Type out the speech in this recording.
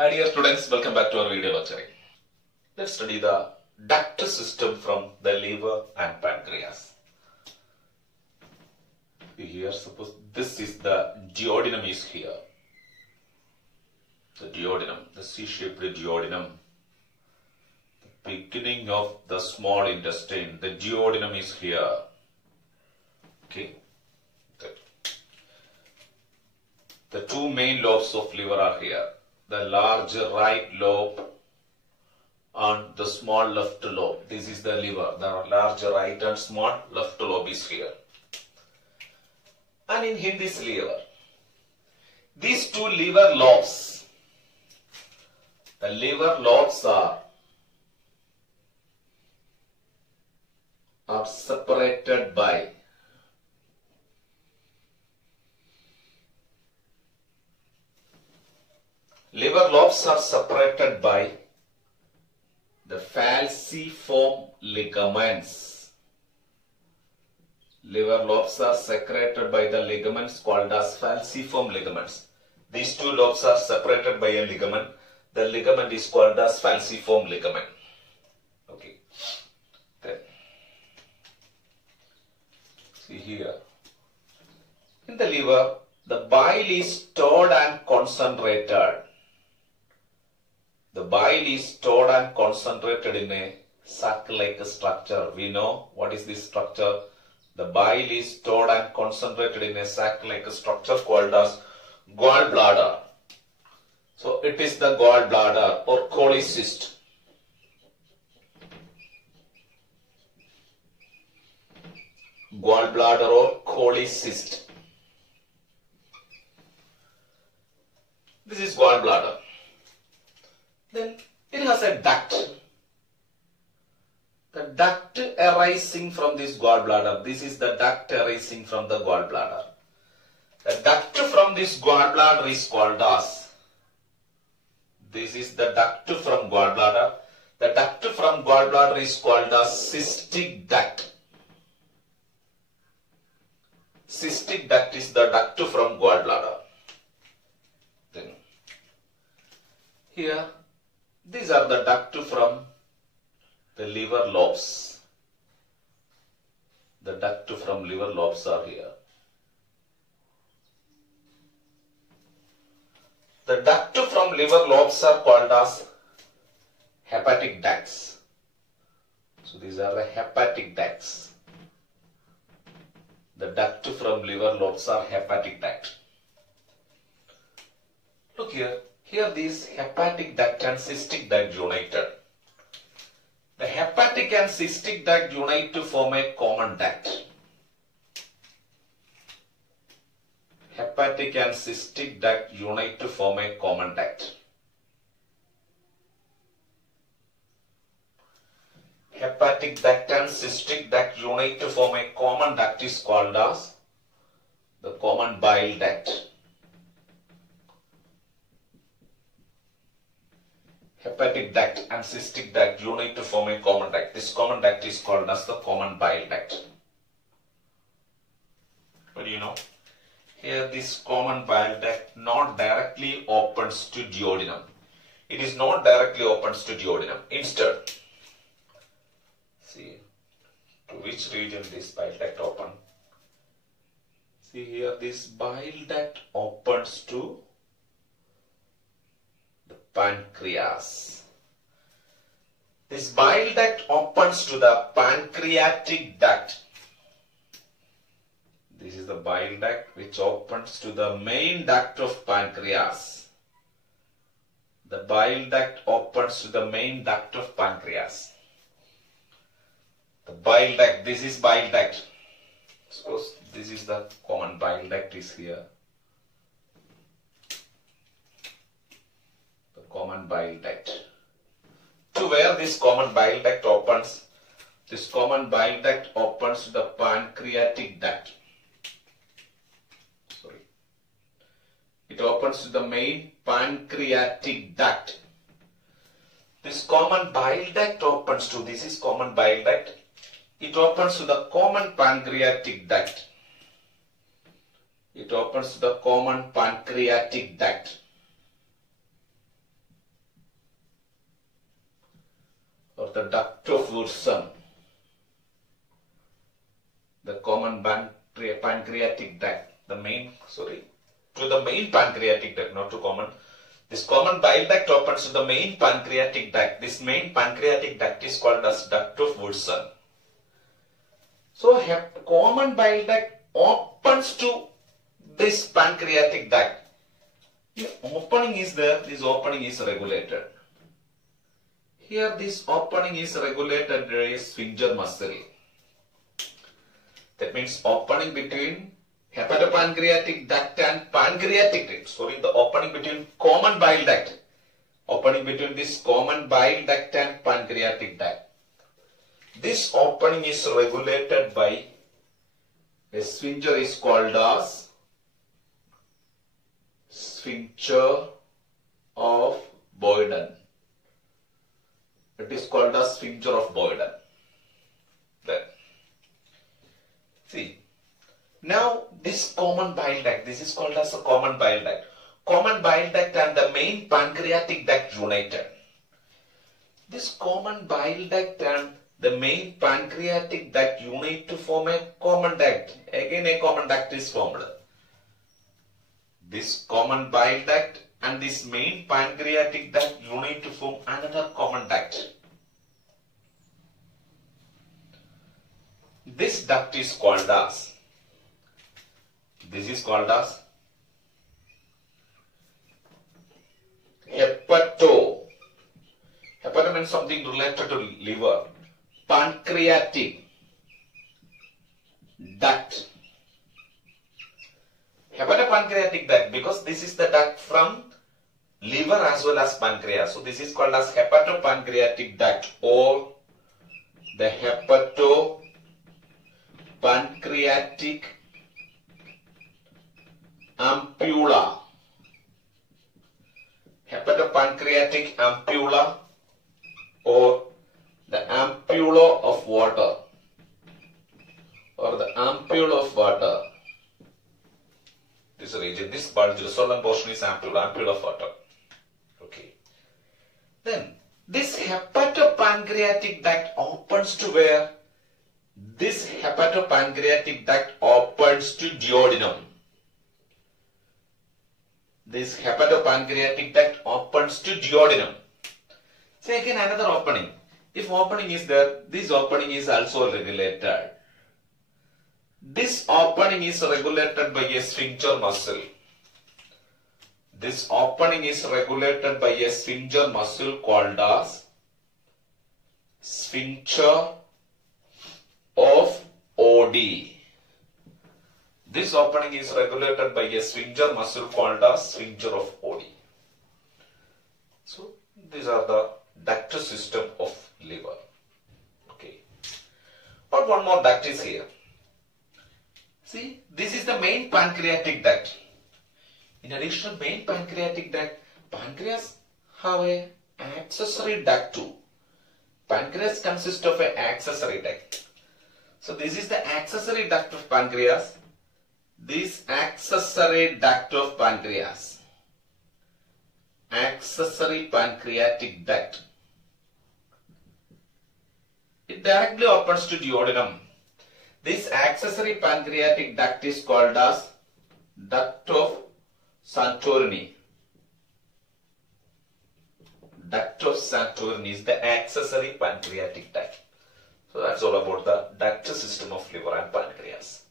Hi dear students, welcome back to our video lecture. Let's study the duct system from the liver and pancreas. Here, suppose this is the duodenum is here. The duodenum, the C-shaped duodenum. The beginning of the small intestine, the duodenum is here. Okay. The two main lobes of liver are here. The large right lobe and the small left lobe. This is the liver. The large right and small left lobe is here. And in this liver, these two liver lobes, the liver lobes are separated by the falciform ligaments. Liver lobes are secreted by the ligaments called as falciform ligaments. These two lobes are separated by a ligament. The ligament is called as falciform ligament. Okay. Then, see here. In the liver, the bile is stored and concentrated. The bile is stored and concentrated in a sac-like structure. We know what is this structure. The bile is stored and concentrated in a sac-like structure called as gallbladder. So it is the gallbladder or cholecyst. Gallbladder or cholecyst. This is gallbladder. Then it has a duct. The duct arising from this gallbladder. This is the duct arising from the gallbladder. The duct from this gallbladder is called as. This is the duct from gallbladder. The duct from gallbladder is called as cystic duct. Cystic duct is the duct from gallbladder. Then here, these are the duct from the liver lobes. The duct from liver lobes are here. The duct from liver lobes are called as hepatic ducts. So these are the hepatic ducts. The duct from liver lobes are hepatic duct. Look here. Here these hepatic duct and cystic duct united. The hepatic and cystic duct unite to form a common duct. Hepatic and cystic duct unite to form a common duct. Hepatic duct and cystic duct unite to form a common duct is called as the common bile duct. Hepatic duct and cystic duct unite to form a common duct. This common duct is called as the common bile duct. What do you know? Here this common bile duct not directly opens to duodenum. It is not directly opens to duodenum. Instead, see to which region this bile duct open. See here this bile duct opens to the pancreas. This bile duct opens to the pancreatic duct. This is the bile duct which opens to the main duct of pancreas. The bile duct opens to the main duct of pancreas. The bile duct, this is bile duct. Suppose this is the common bile duct is here. The common bile duct. To where this common bile duct opens? This common bile duct opens to the pancreatic duct. It opens to the main pancreatic duct. This common bile duct opens to, this is common bile duct. It opens to the common pancreatic duct. It opens to the common pancreatic duct. the duct of Wilson, the common pancreatic duct, to the main pancreatic duct, not to common. This common bile duct opens to the main pancreatic duct. This main pancreatic duct is called as duct of Wilson. So, common bile duct opens to this pancreatic duct. If opening is there, this opening is regulated. Here this opening is regulated by a sphincter muscle. That means opening between hepatopancreatic duct and pancreatic duct. The opening between common bile duct. Opening between this common bile duct and pancreatic duct. This opening is regulated by a sphincter is called as sphincter of Boyden. It is called as sphincter of Boyden. Then, see, now this common bile duct, this is called as a common bile duct. Common bile duct and the main pancreatic duct united. This common bile duct and the main pancreatic duct unite to form a common duct. Again a common duct is formed. This common bile duct and this main pancreatic duct unite to form another common duct. This duct is called as, hepato. Hepato means something related to liver. Pancreatic duct. Hepatopancreatic duct, because this is the duct from liver as well as pancreas. So this is called as hepatopancreatic duct or the hepatopancreatic ampulla. Hepatopancreatic ampulla or the ampulla of water or the ampulla of water. This region, this bulge, the swollen portion is ampulla of water. Okay. Then this hepatopancreatic duct opens to where? This hepatopancreatic duct opens to duodenum. This hepatopancreatic duct opens to duodenum. Say again another opening. If opening is there, this opening is also regulated. This opening is regulated by a sphincter muscle. This opening is regulated by a sphincter muscle called as sphincter of Oddi. This opening is regulated by a sphincter muscle called as sphincter of Oddi. So, these are the duct system of liver. Okay. But one more duct is here. See, this is the main pancreatic duct. In addition to main pancreatic duct, pancreas have an accessory duct too. Pancreas consists of an accessory duct. So this is the accessory duct of pancreas. This accessory duct of pancreas. Accessory pancreatic duct. It directly opens to duodenum. This accessory pancreatic duct is called as duct of Santorini. Duct of Santorini is the accessory pancreatic duct. So that's all about the duct system of liver and pancreas.